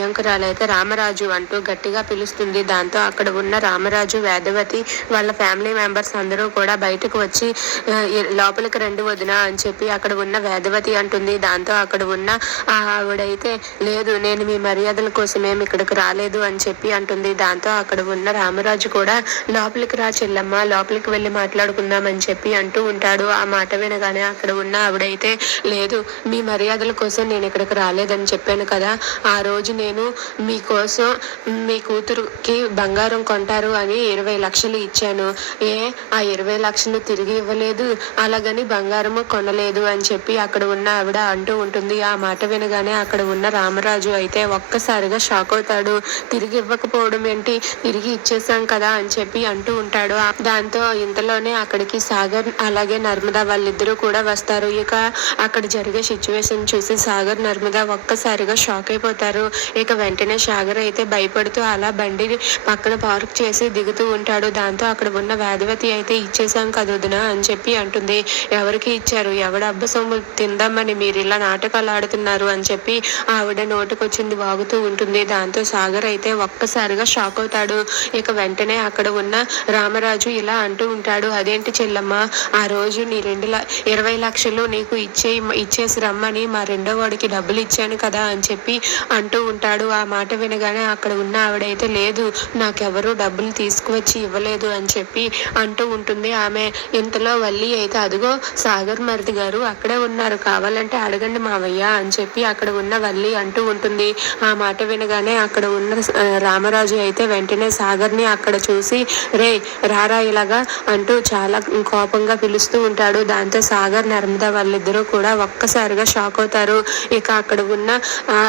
బియ్యంకురాలైతే రామరాజు అంటూ గట్టిగా పిలుస్తుంది. దాంతో అక్కడ ఉన్న రామరాజు, వేదవతి వాళ్ళ ఫ్యామిలీ మెంబర్స్ అందరూ కూడా బయటకు వచ్చి లోపలికి రండి వదిన అని చెప్పి అక్కడ ఉన్న వేదవతి అంటుంది. దాంతో అక్కడ ఉన్న ఆవిడైతే లేదు, నేను మీ మర్యాదల కోసమేం ఇక్కడికి రాలేదు అని చెప్పి అంటుంది. దాంతో అక్కడ ఉన్న రామరాజు కూడా లోపలికి రా చెల్లమ్మ, లోపలికి వెళ్ళి మాట్లాడుకుందాం అని చెప్పి అంటూ ఉంటాడు. ఆ మాట వినగానే అక్కడ ఉన్న ఆవిడైతే లేదు, మీ మర్యాదల కోసం నేను ఇక్కడికి రాలేదని చెప్పాను కదా, ఆ రోజు నేను మీకోసం మీ కూతురుకి బంగారం కొంటారు అని 20 లక్షలు ఇచ్చాను. ఆ 20 లక్షలు తిరిగి ఇవ్వలేదు, అలాగని బంగారము కొనలేదు అని చెప్పి అక్కడ ఉన్న ఆవిడ అంటూ ఉంటుంది. ఆ మాట వినగానే అక్కడ ఉన్న రామరాజు అయితే ఒక్కసారిగా షాక్ అవుతాడు. తిరిగి ఇవ్వకపోవడం ఏంటి, తిరిగి ఇచ్చేసాం కదా అని చెప్పి అంటూ ఉంటాడు. దాంతో ఇంతలోనే అక్కడికి సాగర్ అలాగే నర్మదా వాళ్ళిద్దరూ కూడా వస్తారు. ఇక అక్కడ జరిగే సిచ్యువేషన్ చూసి సాగర్, నర్మదా ఒక్కసారిగా షాక్ అయిపోతారు. ఇక వెంటనే సాగర్ అయితే భయపడుతూ అలా బండి పక్కన పార్క్ చేసి దిగుతూ ఉంటాడు. దాంతో అక్కడ ఉన్న వేదవతి అయితే ఇచ్చేసాం కదా వదిన అని చెప్పి అంటుంది. ఎవరికి ఇచ్చారు, ఎవడ అబ్బ సొమ్ము తిందామని మీరు ఇలా నాటకాలు ఆడుతున్నారు అని చెప్పి ఆవిడ నోటుకొచ్చింది వాగుతూ ఉంటుంది. దాంతో సాగర్ అయితే ఒక్కసారిగా షాక్ అవుతాడు. ఇక వెంటనే అక్కడ ఉన్న రామరాజు ఇలా అంటూ ఉంటాడు, అదేంటి చెల్లమ్మ, ఆ రోజు నీ 20 లక్షలు నీకు ఇచ్చేసి రమ్మని మా రెండో వాడికి డబ్బులు ఇచ్చాను కదా అని చెప్పి అంటూ ఉంటాడు. ఆ మాట వినగానే అక్కడ ఉన్న ఆవిడైతే లేదు, నాకెవరూ డబ్బులు తీసుకువచ్చి ఇవ్వలేదు అని చెప్పి అంటూ ఉంటుంది. ఆమె ఇంతలో వల్లి అయితే అదిగో సాగర్ మరిది గారు అక్కడే ఉన్నారు, కావాలంటే అడగండి మావయ్య అని చెప్పి అక్కడ ఉన్న వల్లి అంటూ ఉంటుంది. ఆ మాట వినగానే అక్కడ ఉన్న రామరాజు అయితే వెంటనే సాగర్ని అక్కడ చూసి రే రారా ఇలాగా అంటూ చాలా కోపంగా పిలుస్తూ ఉంటాడు. దాంతో సాగర్, నర్మదా వాళ్ళిద్దరూ కూడా ఒక్కసారిగా షాక్ అవుతారు. ఇక అక్కడ ఉన్న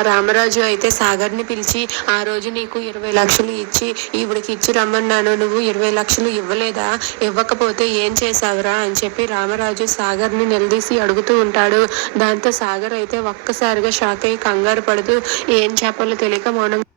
రామరాజు అయితే సాగర్ని పిలిచి ఆ రోజు నీకు 20 లక్షలు ఇచ్చి ఈవిడికి ఇచ్చి రమ్మన్నాను, నువ్వు 20 లక్షలు ఇవ్వలేదా, ఇవ్వకపోతే ఏం చేసావురా అని చెప్పి రామరాజు సాగర్ని నిలదీసి అడుగుతూ ఉంటాడు. దాంతో సాగర్ అయితే ఒక్కసారిగా షాక్ అయ్యి కంగారు పడుతూ ఏం చెప్పాలో తెలియక మౌనంగా